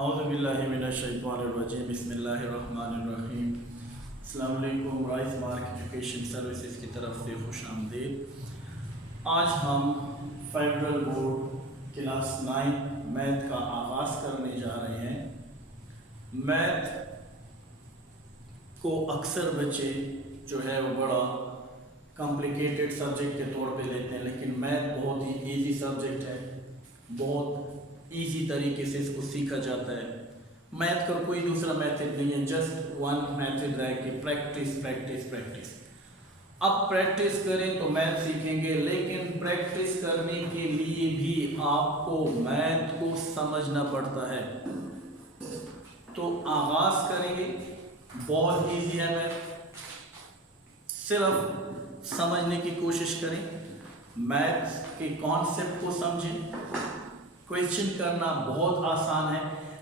औज़ुबिल्लाहिमिनश्शैतानिर्रजीम बिस्मिल्लाहिर्रहमानिर्रहीम। अस्सलाम वालेकुम। राइस मार्क एजुकेशन सर्विसेज की तरफ से खुश आमदीद। आज हम फेडरल बोर्ड क्लास 9 मैथ का आगाज़ करने जा रहे हैं। मैथ को अक्सर बच्चे जो है वो बड़ा कॉम्प्लिकेटेड सब्जेक्ट के तौर पे लेते हैं, लेकिन मैथ बहुत ही इजी सब्जेक्ट है। बहुत इजी तरीके से इसको सीखा जाता है। मैथ का कोई दूसरा मेथड नहीं है, जस्ट वन मेथड है कि प्रैक्टिस प्रैक्टिस प्रैक्टिस। अब प्रैक्टिस करें तो मैथ सीखेंगे, लेकिन प्रैक्टिस करने के लिए भी आपको मैथ को समझना पड़ता है। तो आगाज करेंगे। बहुत इजी है मैथ, सिर्फ समझने की कोशिश करें, मैथ के कॉन्सेप्ट को समझें। क्वेश्चन करना बहुत आसान है,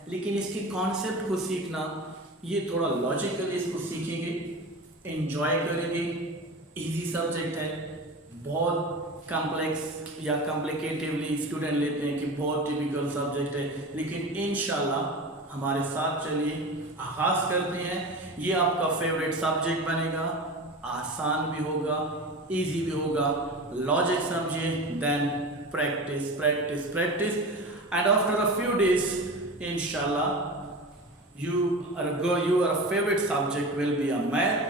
लेकिन इसके कॉन्सेप्ट को सीखना, ये थोड़ा लॉजिकली इसको सीखेंगे, एंजॉय करेंगे। इजी सब्जेक्ट है, बहुत कॉम्प्लेक्स या कॉम्प्लिकेटिवली स्टूडेंट लेते हैं कि बहुत टिपिकल सब्जेक्ट है, लेकिन इंशाल्लाह हमारे साथ चलिए आगाज करते हैं। ये आपका फेवरेट सब्जेक्ट बनेगा, आसान भी होगा, इजी भी होगा। लॉजिक समझिए, then practice practice practice, and after a few days inshallah your favorite subject will be a math,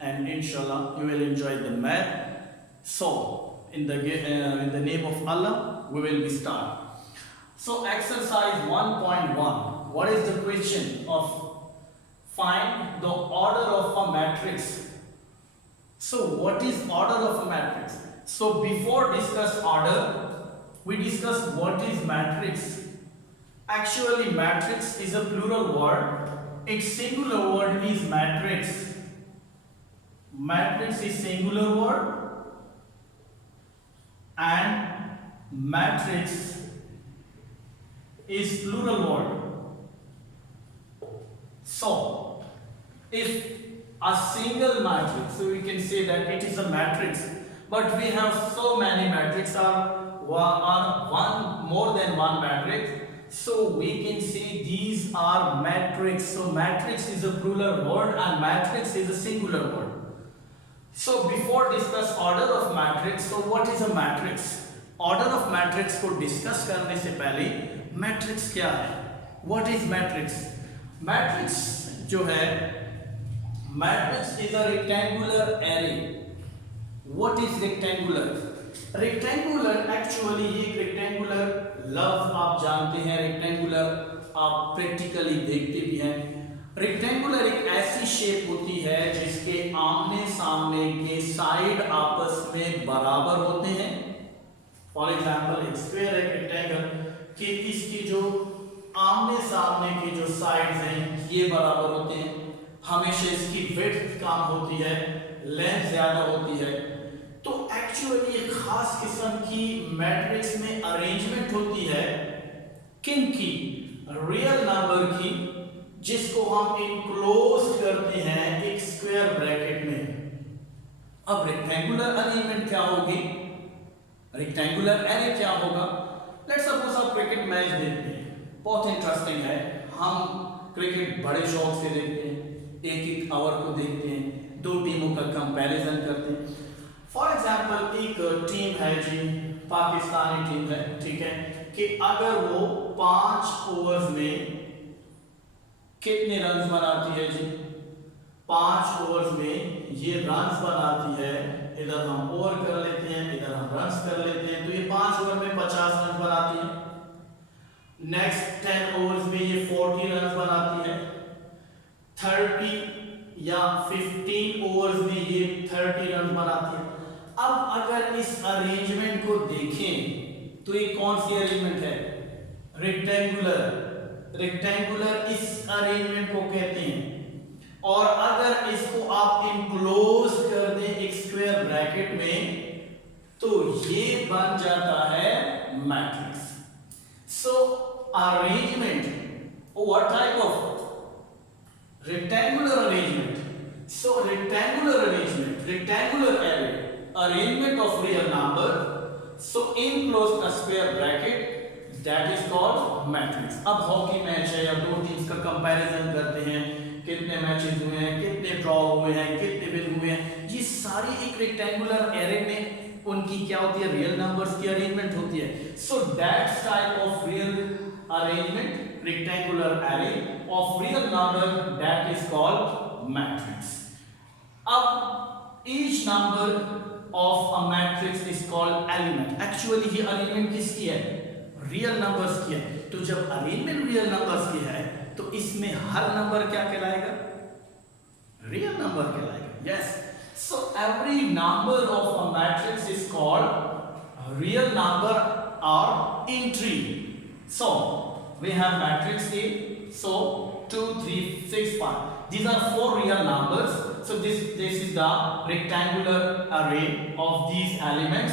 and inshallah you will enjoy the math. So in the name of Allah we will be start. So exercise 1.1, what is the question of find the order of a matrix. So what is order of a matrix? So before discuss order, we discuss what is matrix. Actually matrix is a plural word. Its singular word is matrix. Matrix is singular word and matrix is plural word. So if a single matrix, so we can say that it is a matrix, but we have so many matrices or more than one matrix, so we can say these are matrix. So matrix is a plural word and matrix is a singular word. So before discuss order of matrix, so what is a matrix? Order of matrix को discuss करने से पहले matrix क्या है? What is matrix? Matrix जो है, matrix is a rectangular array. What is rectangular? Rectangular actually ये rectangular लफ्ज आप जानते हैं, rectangular आप प्रैक्टिकली देखते भी हैं। rectangular एक ऐसी शेप होती है जिसके आमने सामने के साइड आपस में बराबर होते हैं। फॉर एग्जाम्पल एक स्क्वायर एक रेक्टेंगल कि इसकी जो आमने सामने के जो साइड्स हैं ये बराबर होते हैं। हमेशा इसकी विड्थ कम होती है, लेंथ ज्यादा होती है। तो एक्चुअली एक खास किस्म की मैट्रिक्स में अरेंजमेंट होती है किन की? रियल नंबर की, जिसको हम इनक्लोज करते हैं एक स्क्वायर ब्रैकेट में। अब रेक्टेंगुलर अरेंजमेंट क्या होगी? रेक्टेंगुलर एरे क्या होगा? लेट्स सपोज आप क्रिकेट मैच देखते हैं, बहुत इंटरेस्टिंग है, हम क्रिकेट बड़े शौक से देखते हैं, एक एक ओवर को देखते हैं, दो टीमों का कंपैरिजन करते हैं। फॉर एग्जाम्पल एक टीम है जी, पाकिस्तानी टीम है, ठीक है, कि अगर वो 5 ओवर्स में कितने रन्स बनाती है जी? 5 ओवर्स में ये रन्स बनाती है। इधर हम ओवर कर लेते हैं, इधर हम रन्स कर लेते हैं, तो ये 5 ओवर में 50 रन बनाती है। नेक्स्ट 10 ओवर्स में ये 40 रन बनाती है। 30 या 15 ओवर्स में ये 30 रन बनाती है। अब अगर इस अरेंजमेंट को देखें तो ये कौन सी अरेंजमेंट है? रेक्टेंगुलर। रेक्टेंगुलर इस अरेंजमेंट को कहते हैं। और अगर इसको आप इनक्लोज कर दें एक स्क्वायर ब्रैकेट में तो ये बन जाता है matrix. So arrangement, what type of rectangular arrangement? So rectangular arrangement, rectangular array, arrangement of real number, so enclose a square bracket, that is called matrix. अब हॉकी मैच है या दो टीम्स का कंपैरिजन करते हैं, कितने मैचेस हुए हैं, कितने ड्रॉ हुए हैं, कितने विन हुए हैं, ये सारी एक रेक्टेंगुलर एरे में उनकी क्या होती है, रियल नंबर्स की अरेंजमेंट होती है। So that type of real arrangement, rectangular array of real number, that is called matrix. अब each number of a matrix is called element. Actually ये अरेंजमेंट किसकी है, रियल नंबर्स की है। तो जब अरेंजमेंट रियल नंबर्स की है तो इसमें हर नंबर क्या कहलाएगा, रियल नंबर कहलाएगा। Yes, so every number of a matrix is called real number और entry. So we have matrix A, so 2 3 6 5, these are four real numbers. So this is the rectangular array of these elements.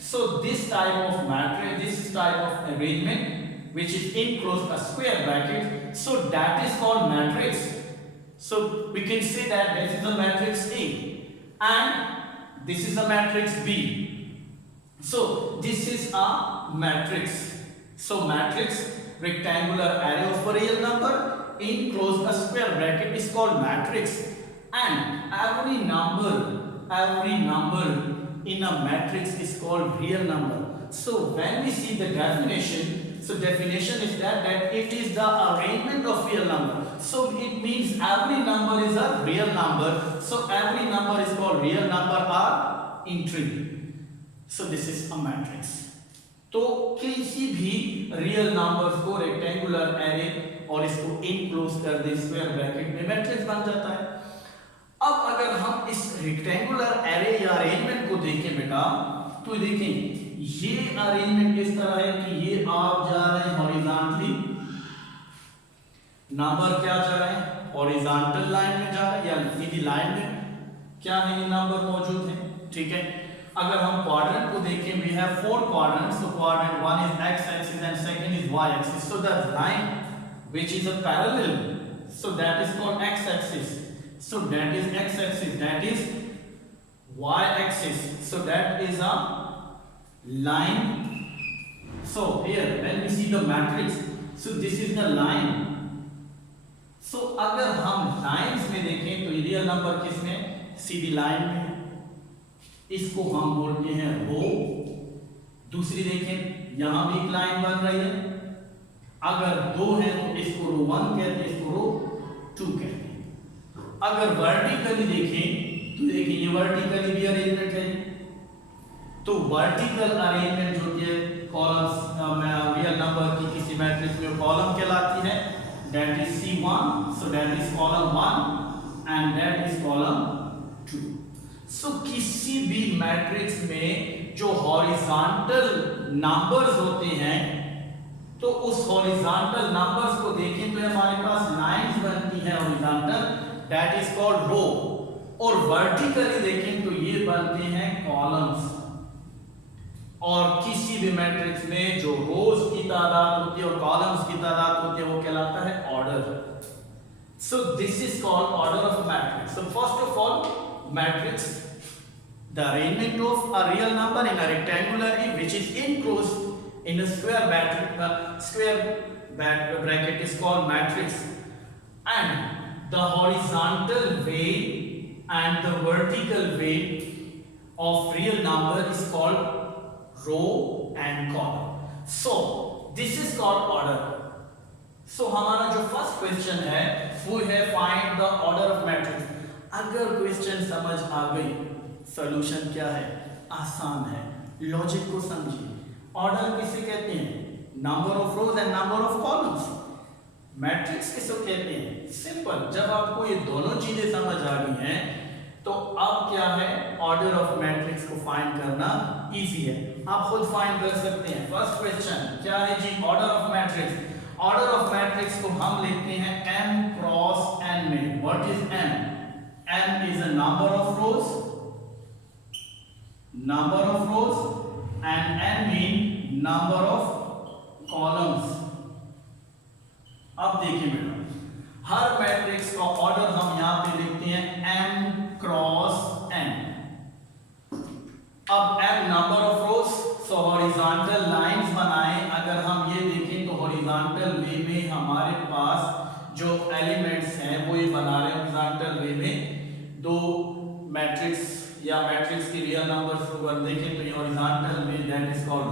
So this type of matrix, this type of arrangement which is enclosed a square bracket, so that is called matrix. So we can say that this is the matrix A and this is the matrix B. So this is a matrix. So matrix, rectangular array of a real number enclosed a square bracket is called matrix. And every number in a matrix is called real number. So when we see the definition, so definition is that it is the arrangement of real number. So it means every number is a real number. So every number is called real number or entry. So this is a matrix. तो किसी भी real numbers को rectangular array और इसको enclose कर दे square bracket में, matrix बन जाता है। अब अगर हम इस रेक्टेंगुलर एरे या अरेंजमेंट को देखें बेटा, तो देखें ये अरेंजमेंट किस तरह है कि ये आप जा रहे हैं हॉरिजॉन्टली, नंबर क्या जा रहे हैं हॉरिजॉन्टल लाइन में जा रहे हैं या सीधी लाइन में क्या है ये नंबर मौजूद है, ठीक है। अगर हम क्वाड्रेंट को देखें, we have four quadrants, so quadrant 1 is x axis and second is y axis, so the line which is a parallel, so that is called x axis, so that is x axis, that is y axis, so that is a line. So here when we see the matrix, so this is the line. So अगर हम lines में देखें तो real number किसमें, सीधी line में, इसको हम बोलते हैं रो। दूसरी देखें यहां भी एक लाइन बन रही है, अगर दो है तो इसको रो 1 कहते हैं, इसको रो 2 कहते हैं। अगर वर्टिकली देखें तो देखिए ये वर्टिकली भी अरेंजमेंट है, तो वर्टिकल अरेंजमेंट जो है कॉलम्स रियल नंबर की किसी मैट्रिक्स में कॉलम कहलाती है, that is C1, so that is column 1 and that is column 2। सो किसी भी मैट्रिक्स में जो हॉरिजॉन्टल नंबर्स होते हैं, तो उस हॉरिजॉन्टल नंबर्स को देखें तो हमारे पास लाइंस बनती है हॉरिजॉन्टल, दैट इज कॉल्ड रो, और वर्टिकली देखें तो ये बनते हैं कॉलम्स। और किसी भी मैट्रिक्स में जो रोज की तादाद होती है और कॉलम्स की तादाद होती है वो कहलाता है order. So this is called order of matrix. So first of all matrix, the arrangement of a real number in a rectangular array which is enclosed in a square bracket is called matrix, and the horizontal way and the vertical way of real number is called row and column. So this is called order. So हमारा जो first question है वो है find the order of matrix. अगर question समझ आ गई, solution क्या है, आसान है, लॉजिक को समझिए। ऑर्डर किसे कहते हैं, number of rose and number of columns. Matrix किसे कहते हैं, सिंपल। जब आपको ये दोनों चीजें समझ आ गई हैं तो अब क्या है, ऑर्डर ऑफ मैट्रिक्स को फाइंड करना इजी है, आप खुद फाइंड कर सकते हैं। फर्स्ट क्वेश्चन क्या है जी, order of matrix. Order of matrix को हम लिखते हैं m क्रॉस n में। What is m? m is a number of rows and n mean number of columns। अब देखिए बेटा, हर मैट्रिक्स का ऑर्डर हम यहां पे लिखते हैं m क्रॉस n। अब m number of rose, so horizontal lines बनाएं। अगर हम ये हमारे पास जो एलिमेंट्स हैं वो ये बना रहे हैं हॉरिजॉन्टल वे में दो मैट्रिक्स या मैट्रिक्स की रियल नंबर्स को अगर देखें तो ये horizontal way that is called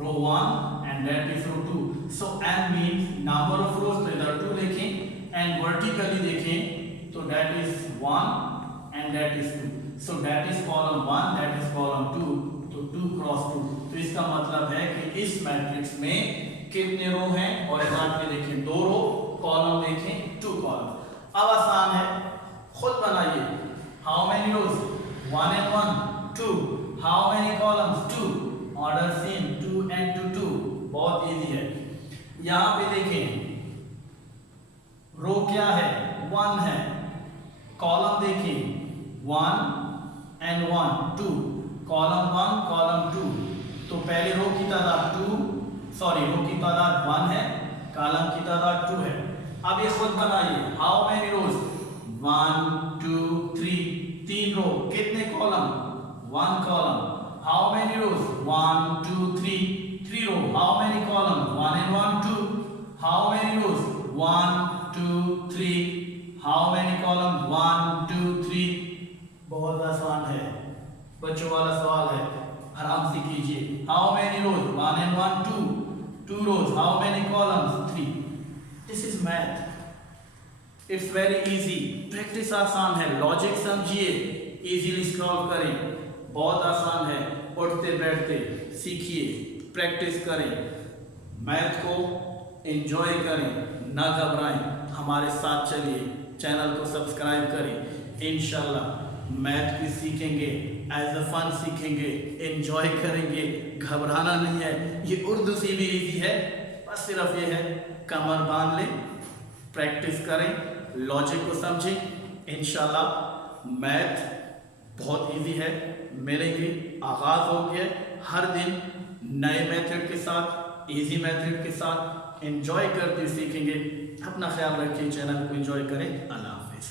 row 1 and that is row 2. So n means number of rows, तो इधर 2 लिखें एंड वर्टिकली देखें तो that is 1 and that is 2. So that is column 1 that is column 2, तो 2 क्रॉस 2. तो इसका मतलब है कि इस मैट्रिक्स में कितने रो हैं, हॉरिजॉन्टली देखें 2 रो, कॉलम देखें 2 कॉलम. अब आसान है, खुद बनाइए. How many rows? 1 and 1 2. How many columns? 2. Order same 2 and 2 2. बहुत इजी है. यहाँ पे देखें रो क्या है? 1 है. कॉलम देखें 1 and 1 2. Column 1 column 2. तो पहले रो की तादाद रो की तादाद 1 है, कॉलम की तादाद 2 है. अब ये खुद बनाइए. How many rows? 1 2 3. 3 रो. कितने column? 1 column. How many rows? 1 2 3. 3 row. How many column? 1 and 1 2. How many rows? 1 2 3. How many column? 1 2 3. बहुत आसान है, बच्चों वाला सवाल है, आराम से कीजिए. How many rows? 1 and 1 2. 2 rows. How many columns? 3. This is math. It's very easy. Practice आसान है, लॉजिक समझिए, इजीली सॉल्व करें. बहुत आसान है. उठते बैठते सीखिए, प्रैक्टिस करें, मैथ को एंजॉय करें, ना घबराएं, हमारे साथ चलिए, चैनल को सब्सक्राइब करें. इंशाल्लाह मैथ भी सीखेंगे, एज अ फन सीखेंगे, एंजॉय करेंगे, घबराना नहीं है. ये उर्दू से भी इजी है, बस सिर्फ ये है कमर बांध लें, प्रैक्टिस करें, लॉजिक को समझें. इंशाल्लाह मैथ बहुत इजी है. मिलेंगे, आगाज हो गया. हर दिन नए मेथड के साथ, इजी मेथड के साथ एंजॉय करते सीखेंगे. अपना ख्याल रखिए, चैनल को एंजॉय करें. अल्लाह हाफिज़.